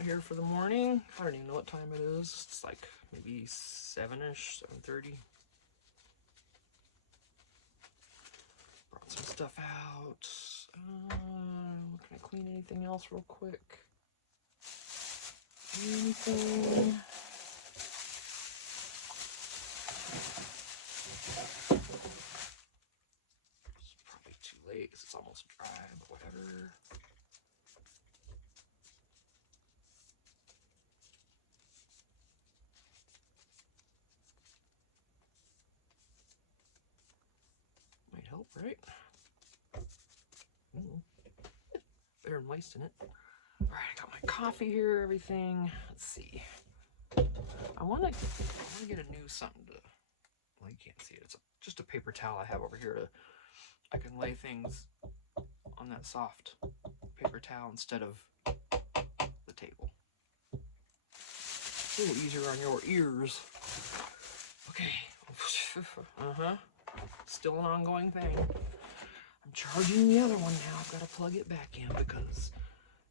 out here for the morning. I don't even know what time it is. It's like maybe 7-ish, 7:30. Brought some stuff out. Can I clean anything else real quick? Anything? It's probably too late because it's almost dry, but whatever. Might help, right? Better than wasting it. All right, I got my coffee here, everything. Let's see. I want to get a new something to. Well, you can't see it. It's just a paper towel I have over here to. I can lay things on that soft paper towel instead of the table. It's a little easier on your ears. Okay. Still an ongoing thing. I'm charging the other one now. I've got to plug it back in because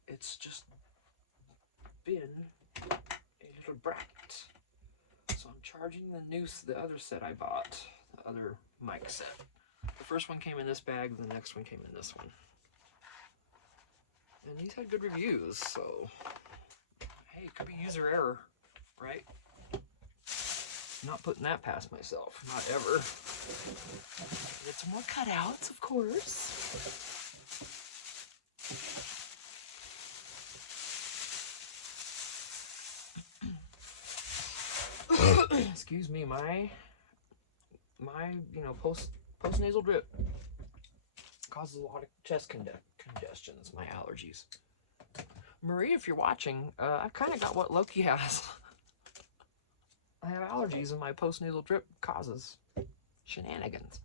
it's just been a little brat. So I'm charging the other set I bought, the other mic set. The first one came in this bag, the next one came in this one. And these had good reviews, so hey, it could be user error, right? Not putting that past myself, not ever. Get some more cutouts, of course. Excuse me, my post nasal drip causes a lot of chest congestions, my allergies. Marie, if you're watching, I've kind of got what Loki has. I have allergies and my post nasal drip causes shenanigans.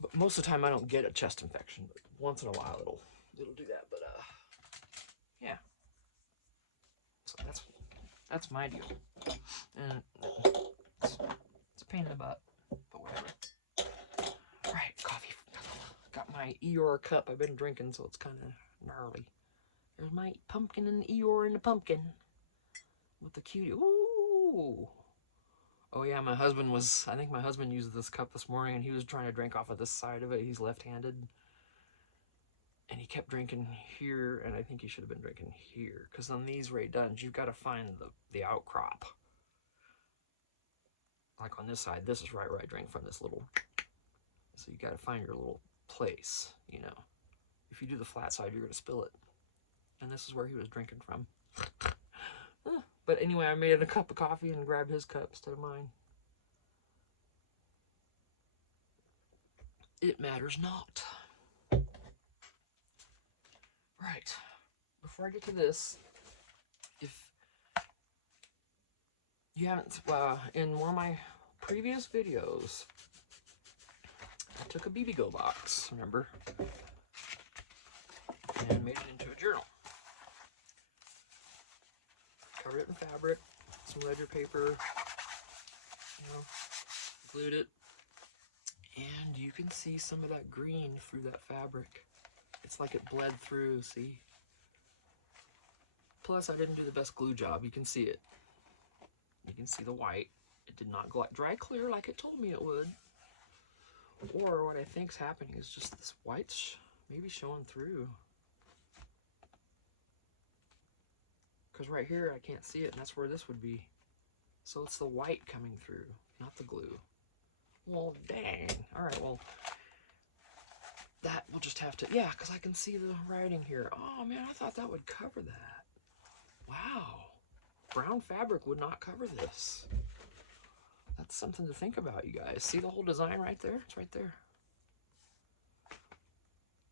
But most of the time I don't get a chest infection, but once in a while it'll do that. But yeah. So that's my deal. And it's a pain in the butt, but whatever. All right, coffee. Got my Eeyore cup I've been drinking, so it's kind of gnarly. There's my pumpkin and Eeyore and the pumpkin with the cutie. Ooh. Oh yeah, I think my husband used this cup this morning and he was trying to drink off of this side of it. He's left-handed. And he kept drinking here, and I think he should have been drinking here. Because on these Rae Dunns, you've got to find the outcrop. Like on this side, this is right where I drink from, this little. So you got to find your little place, you know. If you do the flat side, you're going to spill it. And this is where he was drinking from. But anyway, I made it a cup of coffee and grabbed his cup instead of mine. It matters not. Right. Before I get to this, if you haven't, in one of my previous videos, I took a BBGO box, remember? And made it into a journal. Covered it in fabric, some ledger paper, glued it. And you can see some of that green through that fabric. It's like it bled through, see? Plus, I didn't do the best glue job. You can see it. You can see the white. It did not dry clear like it told me it would. Or what I think's happening is just this white's maybe showing through. Because right here, I can't see it, and that's where this would be. So it's the white coming through, not the glue. Well, dang. All right, well, that we'll just have to, yeah, because I can see the writing here. Oh, man, I thought that would cover that. Wow. Brown fabric would not cover this. That's something to think about, you guys. See the whole design right there? It's right there.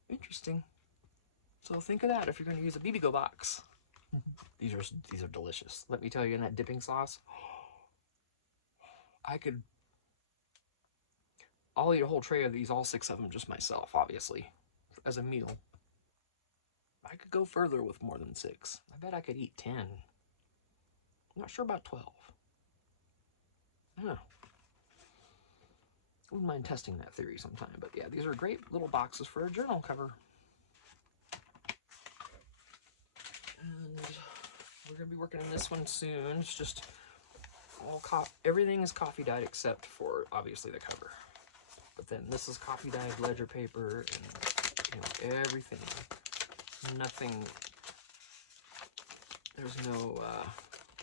Interesting. So think of that if you're going to use a BBGO box. These are delicious. Let me tell you, in that dipping sauce, I'll eat a whole tray of these, all 6 of them, just myself, obviously, as a meal. I could go further with more than 6. I bet I could eat 10. I'm not sure about 12. I don't know. Wouldn't mind testing that theory sometime, but yeah, these are great little boxes for a journal cover. And we're going to be working on this one soon. It's just everything is coffee dyed except for obviously the cover. But then this is coffee dyed ledger paper and everything. Nothing. There's no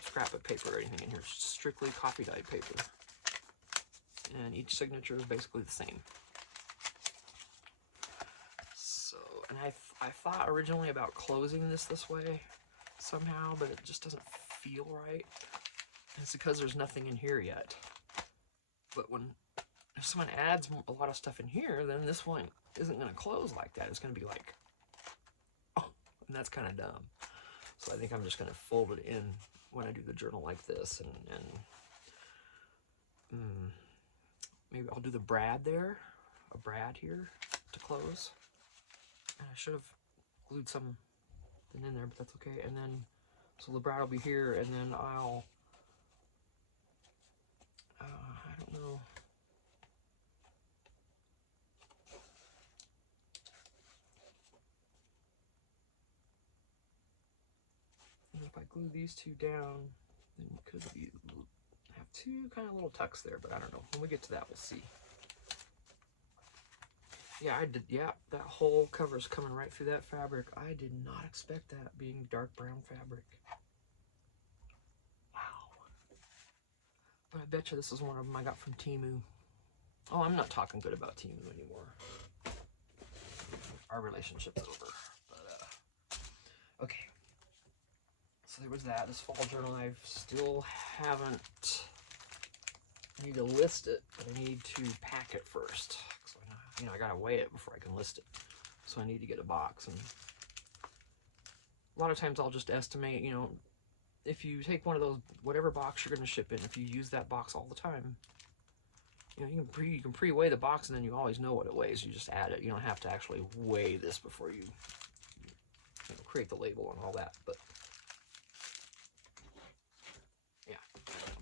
scrapbook paper or anything in here. It's strictly coffee dyed paper. And each signature is basically the same. So, and I thought originally about closing this way somehow, but it just doesn't feel right. And it's because there's nothing in here yet. But if someone adds a lot of stuff in here, then this one isn't going to close like that. It's going to be like, oh, and that's kind of dumb. So I think I'm just going to fold it in when I do the journal like this, and maybe I'll do the brad there, a brad here to close. And I should have glued something in there, but that's okay. And then, so the brad will be here, and then I'll, I don't know. And if I glue these two down, then it could be, have two kind of little tucks there, but I don't know. When we get to that, we'll see. Yeah, I did. Yeah, that whole cover's coming right through that fabric. I did not expect that being dark brown fabric. Wow. But I bet you this is one of them I got from Temu. Oh, I'm not talking good about Temu anymore. Our relationship's over. But, okay. So there was that. This fall journal, I still haven't. I need to list it, but I need to pack it first. So I gotta weigh it before I can list it. So I need to get a box. And a lot of times I'll just estimate, if you take one of those, whatever box you're gonna ship in, if you use that box all the time, you can pre-weigh the box, and then you always know what it weighs. You just add it. You don't have to actually weigh this before you create the label and all that. But yeah.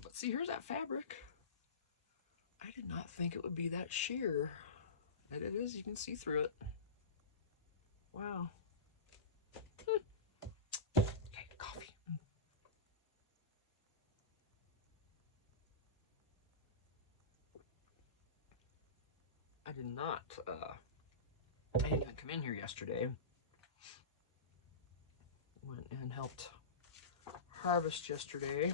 But see, here's that fabric. I did not think it would be that sheer. And it is. You can see through it. Wow. Okay, coffee. I did not. I didn't even come in here yesterday. Went and helped harvest yesterday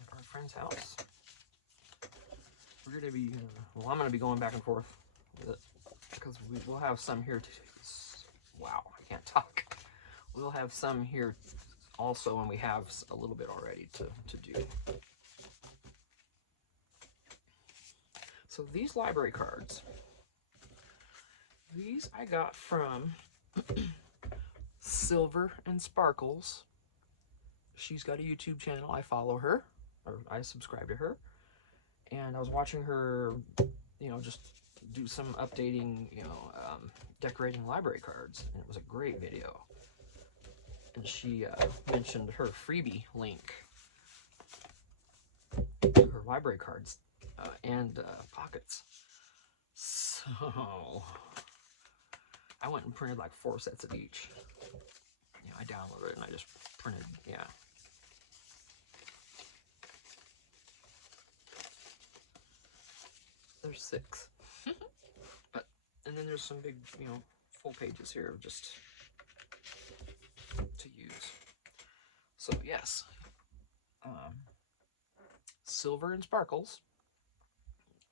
at our friend's house. We're going to be, well, I'm going to be going back and forth with it because we'll have some here. Wow, I can't talk. We'll have some here also, and we have a little bit already to do. So these library cards, these I got from Silver and Sparkles. She's got a YouTube channel. I follow her, or I subscribe to her. And I was watching her, just do some updating, decorating library cards. And it was a great video. And she mentioned her freebie link to her library cards and pockets. So I went and printed like 4 sets of each. I downloaded it and I just printed, yeah. There's 6. And then there's some big, full pages here of just to use. So yes, Silver and Sparkles.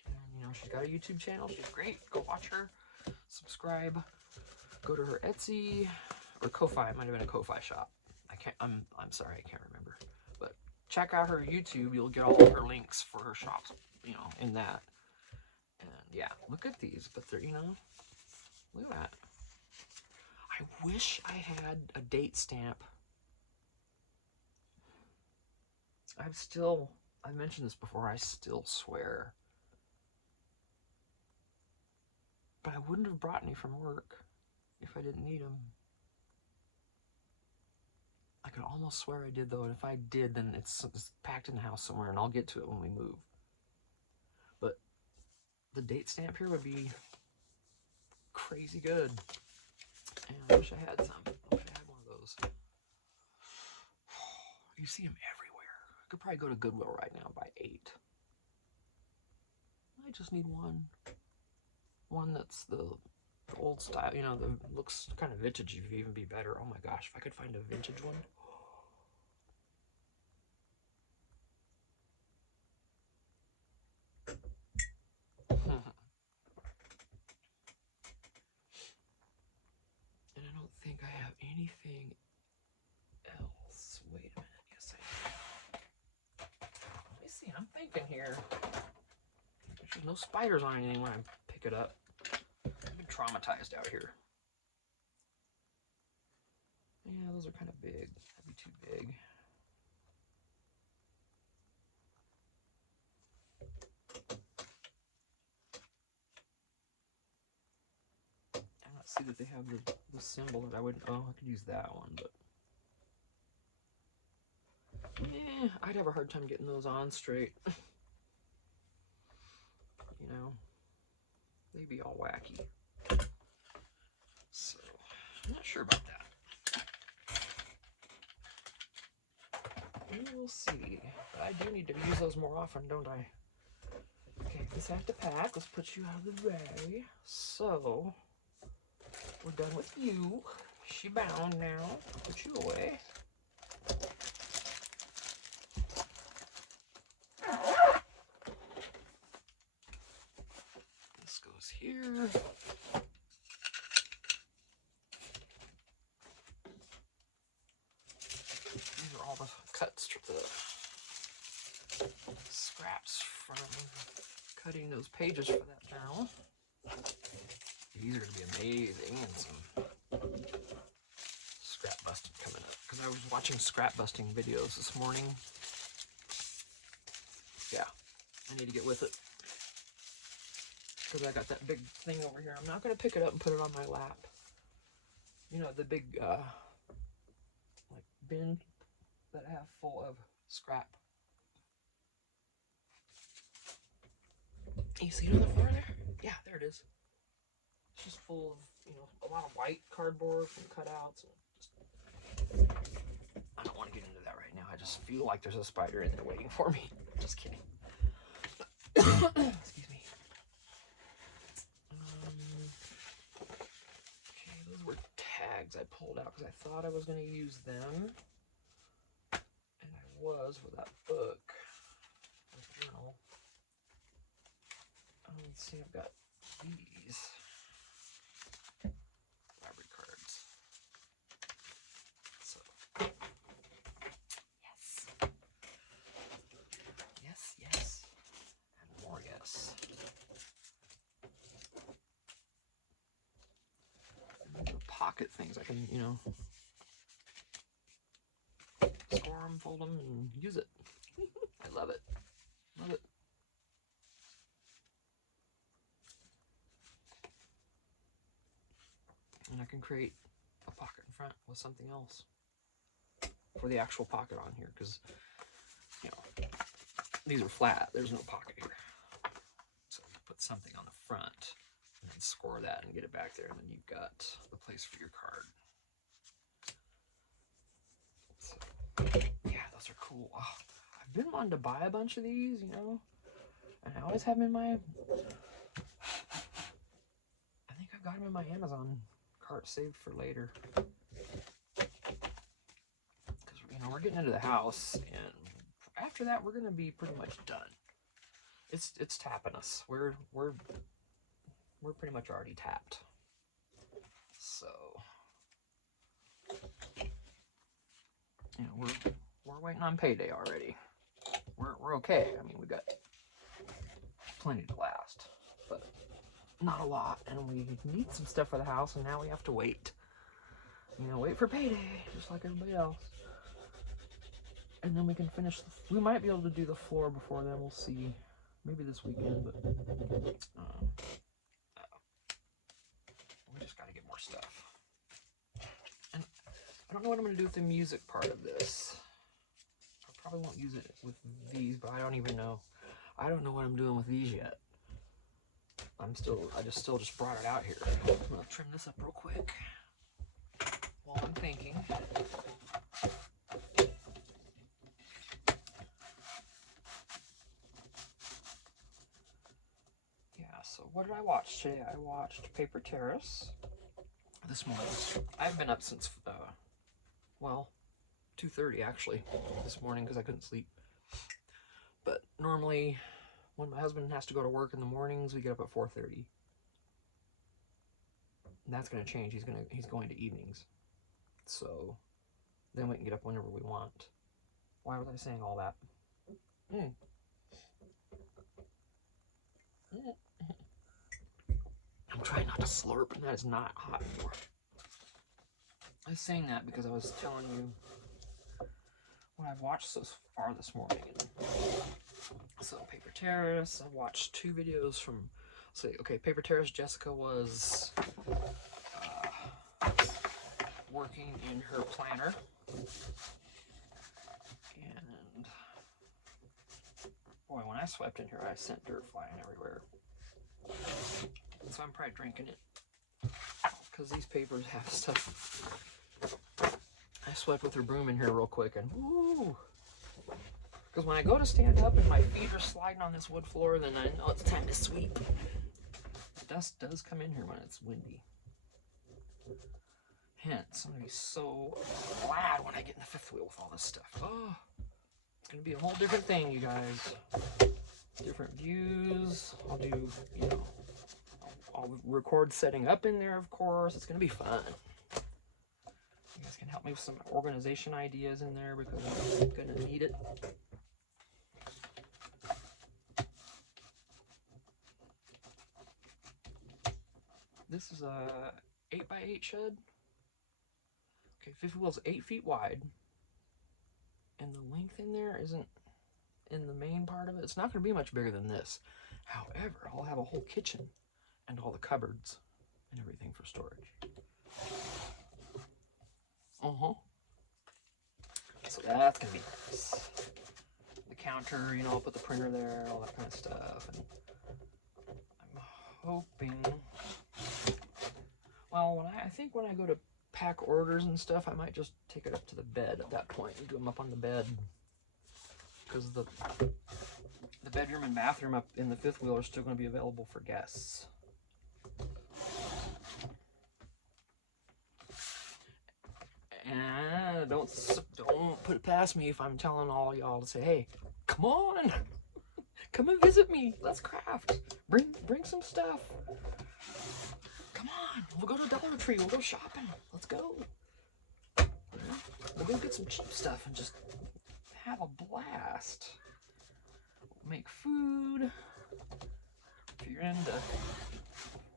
And she's got a YouTube channel. She's great. Go watch her. Subscribe. Go to her Etsy or Ko-Fi. It might have been a Ko-Fi shop. I'm sorry, I can't remember. But check out her YouTube. You'll get all of her links for her shops, in that. And yeah, look at these. But they're, look at that. I wish I had a date stamp. I've mentioned this before, I still swear. But I wouldn't have brought any from work if I didn't need them. I could almost swear I did, though, and if I did, then it's packed in the house somewhere, and I'll get to it when we move. But the date stamp here would be crazy good. And I wish I had some. those. You see them everywhere. I could probably go to Goodwill right now and buy 8. I just need one. One that's the old style, you know, that looks kind of vintagey, would even be better. Oh my gosh, if I could find a vintage one. And I don't think I have anything else. Wait a minute. Yes, I do. Let me see. I'm thinking here. There's no spiders on anything when I pick it up. I've been traumatized out here. Yeah, those are kind of big. That'd be too big. I don't see that they have the symbol that I wouldn't. Oh, I could use that one, but yeah, I'd have a hard time getting those on straight. You know, they'd be all wacky. So, I'm not sure about that. We will see. But I do need to use those more often, don't I? Okay, this I have to pack. Let's put you out of the way. So, we're done with you. She bound now. Put you away. This goes here. These are all the cuts, the scraps from cutting those pages for that journal. These are going to be amazing, and some scrap busting coming up, because I was watching scrap busting videos this morning. Yeah, I need to get with it, because I got that big thing over here. I'm not going to pick it up and put it on my lap. You know, the big like bin that I have full of scrap. You see it on the floor there? Yeah, there it is. It's just full of, you know, a lot of white cardboard from cutouts. And just, I don't want to get into that right now. I just feel like there's a spider in there waiting for me. Just kidding. Excuse me. Okay, those were tags I pulled out because I thought I was going to use them. And I was with that book. The journal. Let's see, I've got these library cards. So, yes. Yes, yes. And more yes. And the pocket things, I can, you know, score them, fold them, and use it. I love it. Love it. And I can create a pocket in front with something else for the actual pocket on here, because, you know, these are flat. There's no pocket here. So you put something on the front and then score that and get it back there, and then you've got the place for your card. So, yeah, those are cool. Oh, I've been wanting to buy a bunch of these, you know, and I always have them in my, I think I got them in my Amazon cart saved for later. Because, you know, we're getting into the house, and after that, we're going to be pretty much done. It's tapping us. We're pretty much already tapped. So, you know, we're waiting on payday already. We're okay. I mean, we got plenty to last, but not a lot, and we need some stuff for the house, and now we have to wait. You know, wait for payday, just like everybody else. And then we can finish. We might be able to do the floor before then. We'll see. Maybe this weekend, but we just got to get more stuff. And I don't know what I'm going to do with the music part of this. I probably won't use it with these, but I don't even know. I don't know what I'm doing with these yet. I just brought it out here. I'm going to trim this up real quick. while I'm thinking. Yeah, so what did I watch today? I watched Paper Terrace this morning. I've been up since, well, 2:30 actually this morning because I couldn't sleep. But normally when my husband has to go to work in the mornings, we get up at 4:30. And that's going to change. He's going to evenings. So then we can get up whenever we want. Why was I saying all that? I'm trying not to slurp, and that is not hot anymore. I was saying that because I was telling you what I've watched so far this morning. So Paper Terrace, I watched 2 videos from, say, okay, Paper Terrace, Jessica was working in her planner, and boy, when I swept in here, I sent dirt flying everywhere. So I'm probably drinking it because these papers have stuff. I swept with her broom in here real quick, and woo! Because when I go to stand up and my feet are sliding on this wood floor, then I know it's time to sweep. Dust does come in here when it's windy. Hence, I'm going to be so glad when I get in the fifth wheel with all this stuff. Oh, it's going to be a whole different thing, you guys. Different views. I'll do, you know, I'll record setting up in there, of course. It's going to be fun. You guys can help me with some organization ideas in there because I'm going to need it. This is a 8x8 shed. Okay, fifth wheel's 8 feet wide. And the length in there isn't in the main part of it. It's not going to be much bigger than this. However, I'll have a whole kitchen and all the cupboards and everything for storage. So that's going to be nice. The counter, you know, I'll put the printer there, all that kind of stuff. And I'm hoping, well, I think when I go to pack orders and stuff, I might just take it up to the bed at that point and do them up on the bed. Because the bedroom and bathroom up in the fifth wheel are still going to be available for guests. And don't put it past me if I'm telling all y'all to say, hey, come on, come and visit me. Let's craft. Bring some stuff. Come on, we'll go to Dollar Tree. We'll go shopping. Let's go. We'll go get some cheap stuff and just have a blast. Make food. If you're into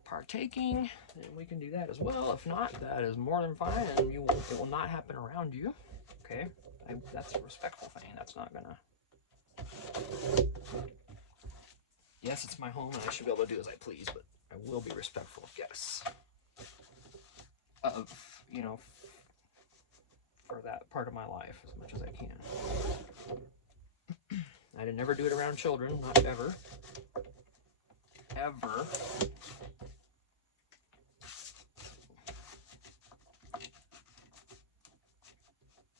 partaking, then we can do that as well. If not, that is more than fine, and it will not happen around you. Okay, that's a respectful thing. That's not gonna. Yes, it's my home, and I should be able to do as I please, but I will be respectful of guests. Of, you know, for that part of my life as much as I can. I did never do it around children, not ever. Ever.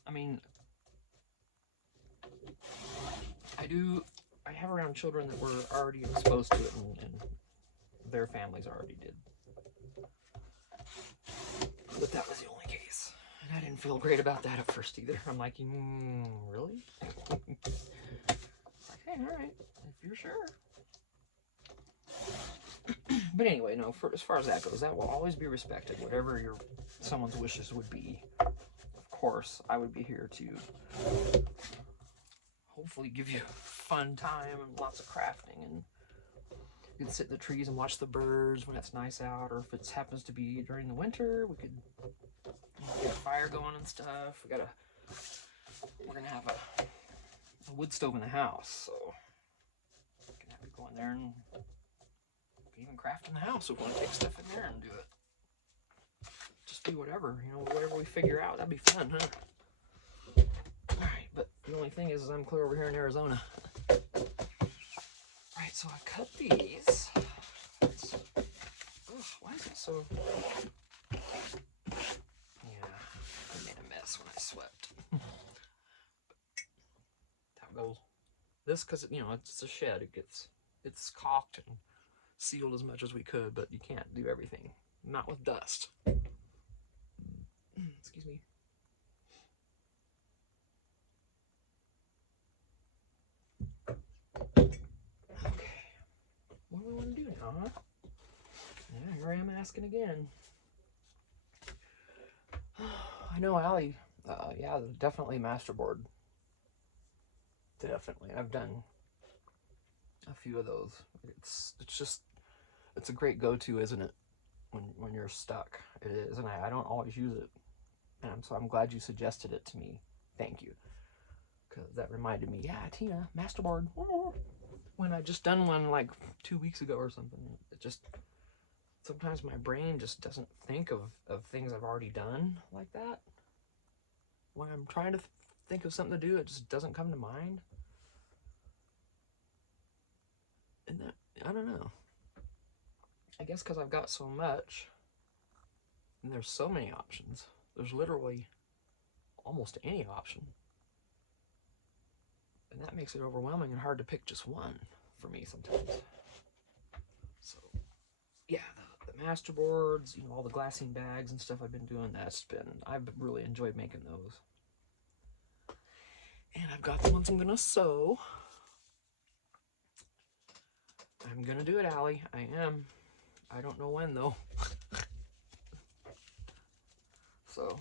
I mean, I have around children that were already exposed to it and their families already did. But that was the only case. And I didn't feel great about that at first either. I'm like, really? Like, hey, all right, if you're sure. But anyway, no, as far as that goes, that will always be respected. Whatever someone's wishes would be, of course, I would be here to hopefully give you a fun time and lots of crafting, and you can sit in the trees and watch the birds when it's nice out, or if it happens to be during the winter, we could get a fire going and stuff. We're gonna have a wood stove in the house, so we can have it go in there and even craft in the house if we want to take stuff in there and do it. Just do whatever, you know, whatever we figure out. That'd be fun, huh? Alright, but the only thing is I'm clear over here in Arizona. Alright, so I cut these. Why is it so... Yeah. This, because, you know, it's a shed. It's caulked and sealed as much as we could, but you can't do everything. Not with dust. Excuse me. Okay. What do we want to do now, huh? Yeah, here I am asking again. I know, Allie. Yeah, definitely masterboard. Definitely. I've done a few of those. It's just, it's a great go-to, isn't it? When you're stuck. It is, and I don't always use it. And so I'm glad you suggested it to me. Thank you. Because that reminded me, yeah, Tina, masterboard. When I just done one like 2 weeks ago or something. It just, sometimes my brain just doesn't think of things I've already done like that. When I'm trying to think of something to do, it just doesn't come to mind. And that, I don't know. I guess because I've got so much, and there's so many options. There's literally almost any option. And that makes it overwhelming and hard to pick just one for me sometimes. So, yeah, the masterboards, you know, all the glassine bags and stuff I've been doing, I've really enjoyed making those. And I've got the ones I'm gonna sew. I'm gonna do it, Allie. I am. I don't know when, though. So,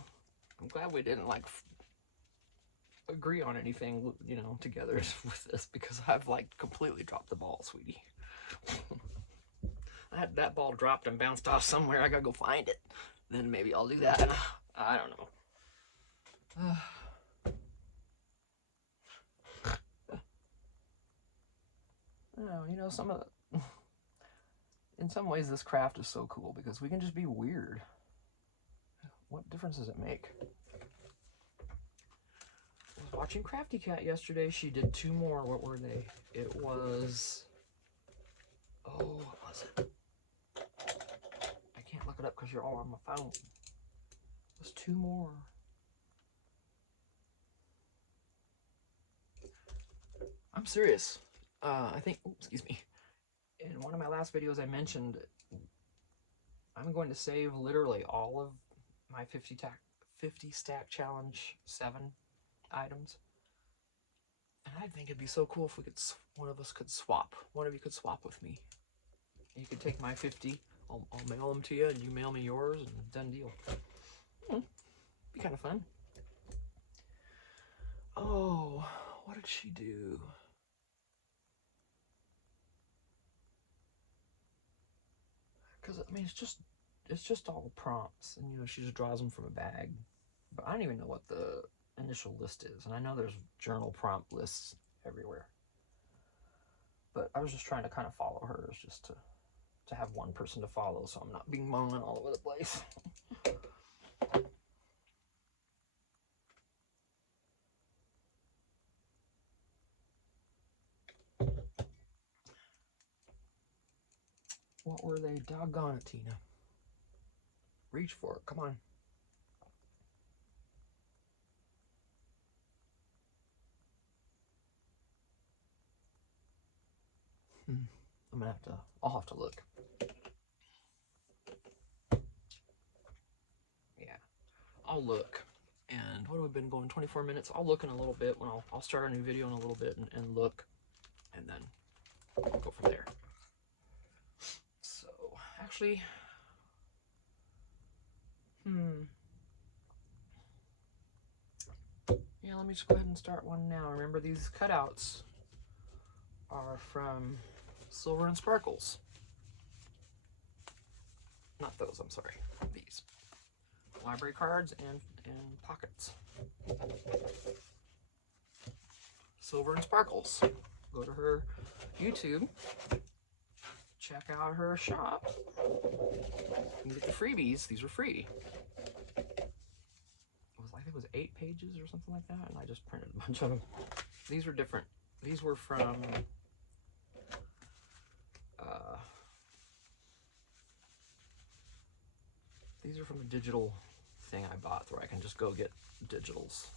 I'm glad we didn't, like, agree on anything, you know, together with this, because I've, like, completely dropped the ball, sweetie. I had that ball dropped and bounced off somewhere. I gotta go find it. Then maybe I'll do that. I don't know. Oh, you know, in some ways this craft is so cool because we can just be weird. What difference does it make? I was watching Crafty Cat yesterday. She did 2 more. What were they? It was, oh, what was it? I can't look it up because you're all on my phone. It was 2 more. I'm serious. I think, oh, excuse me. In one of my last videos I mentioned I'm going to save literally all of my 50 stack challenge 7 items. And I think it'd be so cool if we could, one of us could swap. One of you could swap with me. You could take my 50, I'll mail them to you, and you mail me yours, and done deal. Be kind of fun. Oh, what did she do? Because, I mean, it's just all prompts, and, you know, she just draws them from a bag. But I don't even know what the initial list is, and I know there's journal prompt lists everywhere. But I was just trying to kind of follow hers, just to have one person to follow, so I'm not being moaning all over the place. What were they? Doggone it, Tina. Reach for it. Come on. I'll have to look. Yeah, I'll look. And what have we been going, 24 minutes? I'll look in a little bit when I'll start a new video in a little bit and look, and then we'll go from there. So, actually, yeah, let me just go ahead and start one now. Remember, these cutouts are from Silver and Sparkles. Not those, I'm sorry. These. Library cards and pockets. Silver and Sparkles. Go to her YouTube. Check out her shop. You can get the freebies. These are free. I think it was 8 pages or something like that, and I just printed a bunch of them. These were different. These were from these are from a digital thing I bought where I can just go get digitals.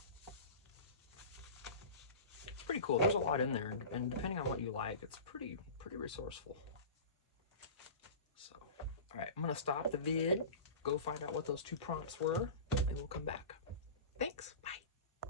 It's pretty cool. There's a lot in there, and depending on what you like, it's pretty resourceful. So, all right, I'm gonna stop the vid, go find out what those 2 prompts were, and we'll come back. Thanks. Bye.